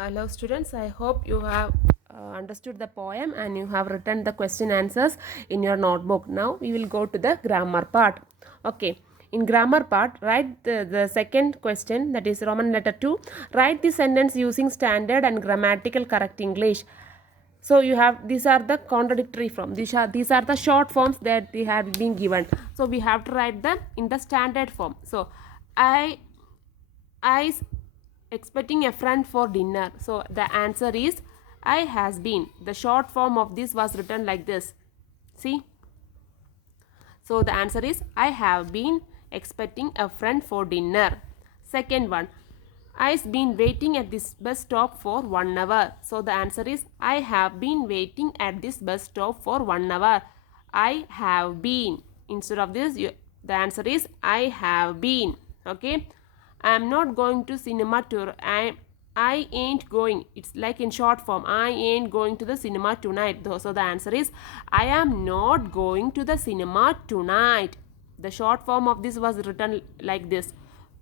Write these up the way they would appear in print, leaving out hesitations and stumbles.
Hello students, I hope you have understood the poem and you have written the question answers in your notebook. Now we will go to the grammar part. Okay, in grammar part, write the second question, that is Roman letter 2. Write the sentence using standard and grammatical correct English. So you have, these are the contradictory form, these are the short forms that they have been given. So we have to write them in the standard form. So I expecting a friend for dinner. So the answer is I has been. The short form of this was written like this. See? So the answer is I have been expecting a friend for dinner. Second one, I've been waiting at this bus stop for 1 hour. So the answer is I have been waiting at this bus stop for 1 hour. I have been. Instead of this, the answer is I have been. Okay. I am not going to cinema tour. I ain't going. It's like in short form. I ain't going to the cinema tonight. So the answer is I am not going to the cinema tonight. The short form of this was written like this.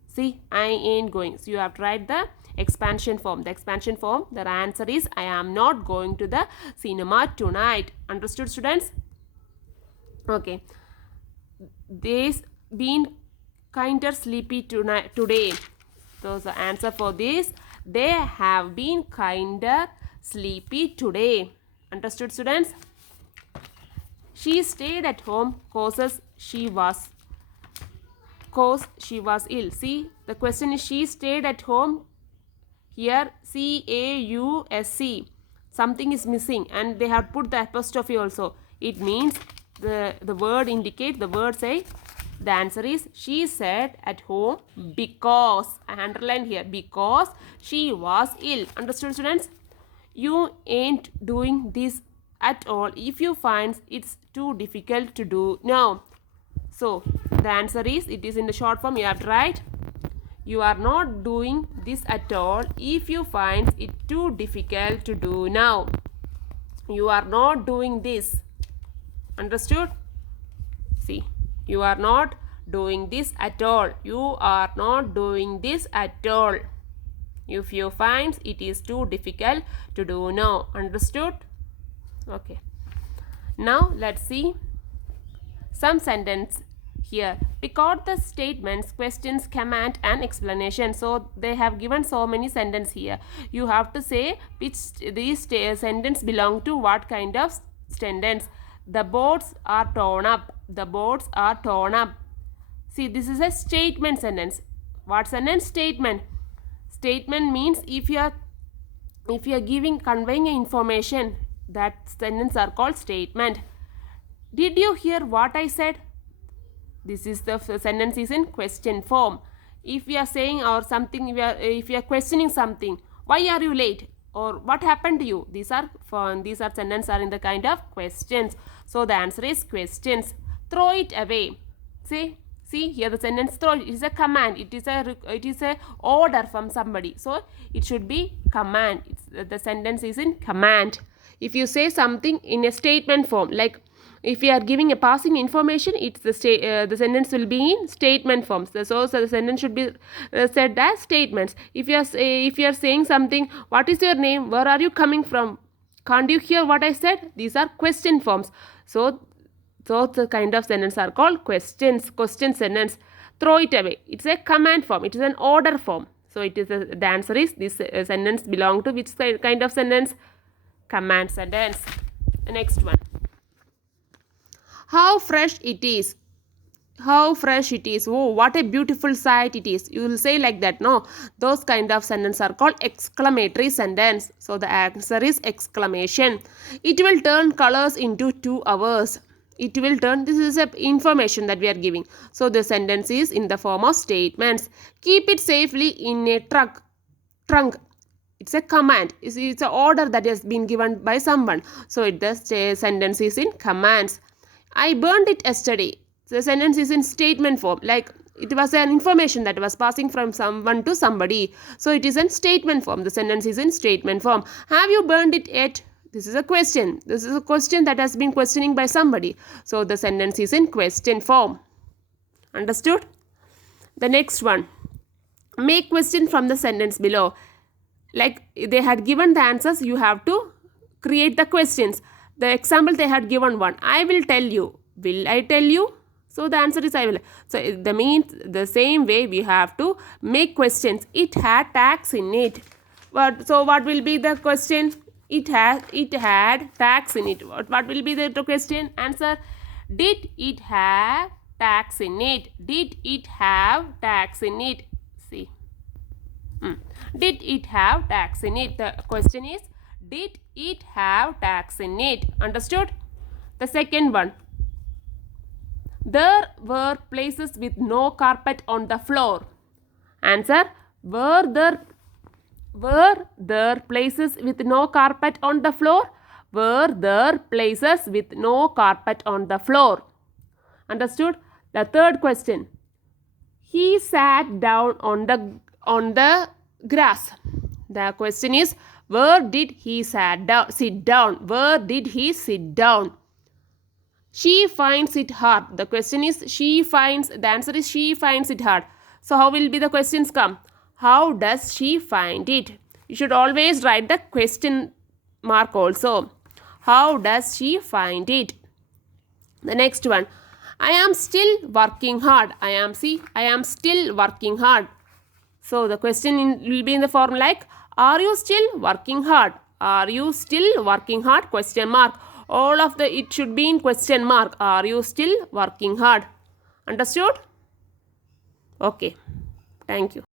See, I ain't going. So you have to write the expansion form. The expansion form, the answer is I am not going to the cinema tonight. Understood, students? Okay. They've been kinder sleepy today. So the answer for this, they have been kinder sleepy today. Understood, students? She stayed at home cause she was ill. See, the question is she stayed at home. Here CAUSC, something is missing and they have put the apostrophe also. It means the word indicate, the word say, the answer is she sat at home because, I underline here, because she was ill. Understood, students? You ain't doing this at all if you find it's too difficult to do now. So the answer is, it is in the short form, you have to write you are not doing this at all if you find it too difficult to do now. You are not doing this. Understood? See, you are not doing this at all. You are not doing this at all if you find it is too difficult to do now. Understood? Okay. Now let's see some sentence here. Pick out the statements, questions, command and explanation. So they have given so many sentences here. You have to say which these sentence belong to what kind of sentence. The boards are torn up. The boards are torn up. See, this is a statement sentence. What sentence? Statement. Statement means if you are conveying information, that sentence are called statement. Did you hear what I said? This is the sentence is in question form. If we are saying or something, if we are questioning something, why are you late or what happened to you? These are sentences are in the kind of questions. So the answer is questions. Throw it away. See here the sentence throw it is a command. It is a order from somebody. So it should be command. The sentence is in command. If you say something in a statement form, like if you are giving a passing information, it's the sentence will be in statement forms. So the sentence should be said as statements. If you are saying something, what is your name? Where are you coming from? Can't you hear what I said? These are question forms. So the kind of sentence are called questions. Question sentence. Throw it away. It's a command form. It is an order form. So it is the answer is this sentence belong to which kind of sentence? Command sentence. The next one. How fresh it is. How fresh it is. Oh, what a beautiful sight it is. You will say like that, no? Those kind of sentences are called exclamatory sentence. So the answer is exclamation. It will turn colors into 2 hours. It will turn, this is a information that we are giving. So the sentence is in the form of statements. Keep it safely in a trunk. It's a command. It's an order that has been given by someone. So the sentence is in commands. I burned it yesterday. The sentence is in statement form. Like it was an information that was passing from someone to somebody. So it is in statement form. The sentence is in statement form. Have you burned it yet? This is a question. This is a question that has been questioning by somebody. So the sentence is in question form. Understood? The next one. Make question from the sentence below. like they had given the answers, you have to create the questions. The example they had given one, I will tell you. Will I tell you? So the answer is I will. So the means the same way we have to make questions. It had tax in it. So what will be the question? It had tax in it. What will be the question? Answer. Did it have tax in it? Did it have tax in it? See. Did it have tax in it? The question is, did it have tax in it? Understood? The second one. There were places with no carpet on the floor. Answer. Were there places with no carpet on the floor? Were there places with no carpet on the floor? Understood? The third question. He sat down on the grass. The question is, where did he sit down? Where did he sit down? She finds it hard. The question is, the answer is she finds it hard. So how will be the questions come? How does she find it? You should always write the question mark also. How does she find it? The next one. I am still working hard. I am still working hard. So the question will be in the form like, are you still working hard? Are you still working hard? Question mark. All of it should be in question mark. Are you still working hard? Understood? Okay. Thank you.